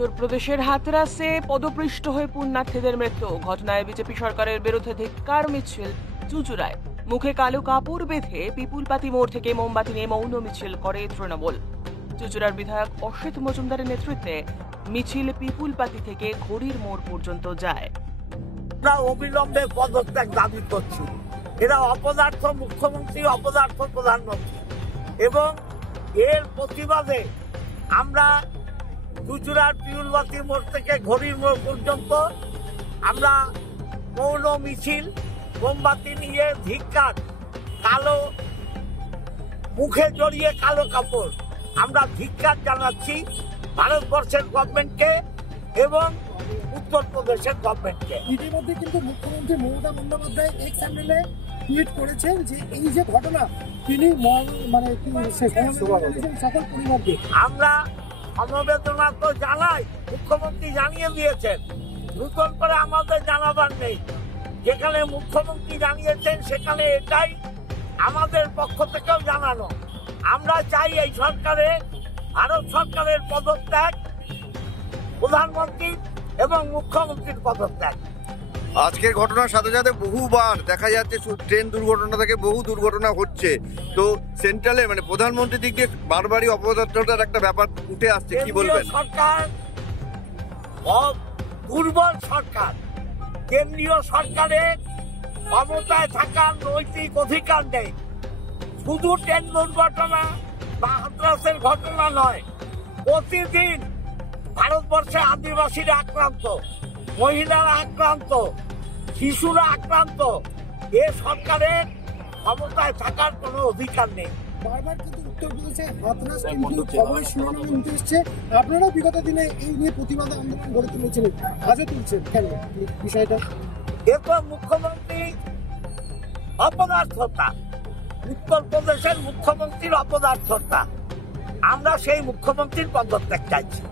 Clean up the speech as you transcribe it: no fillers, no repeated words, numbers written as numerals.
উত্তরপ্রদেশের হাথরাসে পদপৃষ্ট হয়ে পুণ্যার্থীদের মৃত্যু ঘটনায় বিজেপি সরকারের বিরুদ্ধে ধিক্কার মিছিল চুঁচুড়ায়। মুখে কালো কাপড় বেঁধে পিপুলপাতি মোড় থেকে মোমবাতি নিয়ে মৌন মিছিল করে তৃণমূল। চুঁচুড়ার বিধায়ক অসিত মজুমদারের নেতৃত্বে মিছিল পিপুলপাতি থেকে ঘড়ির মোড় পর্যন্ত যায়। আমরা অবিলম্বে পদত্যাগ দাবি করছি। এরা অপদার্থ মুখ্যমন্ত্রী, অপদার্থ প্রধানমন্ত্রী, এবং এর প্রতিবাদে আমরা চুঁচুড়ার পিপুলপাতি মোড় থেকে ঘড়ির মোড় পর্যন্ত আমরা মৌন মিছিল, মোমবাতি নিয়ে ধিক্কার, কালো মুখে জড়িয়ে কালো কাপড়, আমরা ধিক্কার জানাচ্ছি ভারতবর্ষের গভর্নমেন্টকে এবং উত্তরপ্রদেশের গভর্নমেন্টকে। ইতিমধ্যে কিন্তু মুখ্যমন্ত্রী মমতা বন্দ্যোপাধ্যায় এক্স হ্যান্ডেলে টুইট করেছেন যে এই যে ঘটনা তিনি সকল পরিবারকে। আমরা সমবেদনা তো জানাই, মুখ্যমন্ত্রী জানিয়ে দিয়েছেন, নতুন করে আমাদের জানাবার নেই। যেখানে মুখ্যমন্ত্রী জানিয়েছেন সেখানে এটাই আমাদের পক্ষ থেকেও জানানো। আমরা চাই এই সরকারে, ভারত সরকারের পদত্যাগ, প্রধানমন্ত্রী এবং মুখ্যমন্ত্রীর পদত্যাগ। আজকের ঘটনার সাথে সাথে বহুবার দেখা যাচ্ছে ট্রেন দুর্ঘটনা থেকে বহু দুর্ঘটনা হচ্ছে। তো সেন্ট্রালে মানে প্রধানমন্ত্রীর দিক দিয়ে বারবারই অপদার্থতার একটা ব্যাপার উঠে আসছে, কি বলবেন? সরকার দুর্বল সরকার। কেন্দ্রীয় সরকারের ক্ষমতায় থাকার নৈতিক অধিকার নেই। শুধু ট্রেন দুর্ঘটনা বা হাথরাসের ঘটনা নয়, প্রতিদিন ভারতবর্ষে আদিবাসীরা আক্রান্ত, মহিলারা আক্রান্ত, শিশুরা আক্রান্ত। এ সরকারের ক্ষমতায় থাকার কোনো অধিকার নেই। বারবার কিন্তু উত্তরপ্রদেশে হাথরাস কিন্তু খবরের শিরোনামে উঠে এসছে। আপনারা বিগত দিনে এই নিয়ে প্রতিবাদ আন্দোলন গড়ে তুলেছিলেন, আজও তুলছেন কেন বিষয়টা? এ তো মুখ্যমন্ত্রী অপদার্থতা, উত্তরপ্রদেশের মুখ্যমন্ত্রীর অপদার্থতা। আমরা সেই মুখ্যমন্ত্রীর পদত্যাগ চাইছি।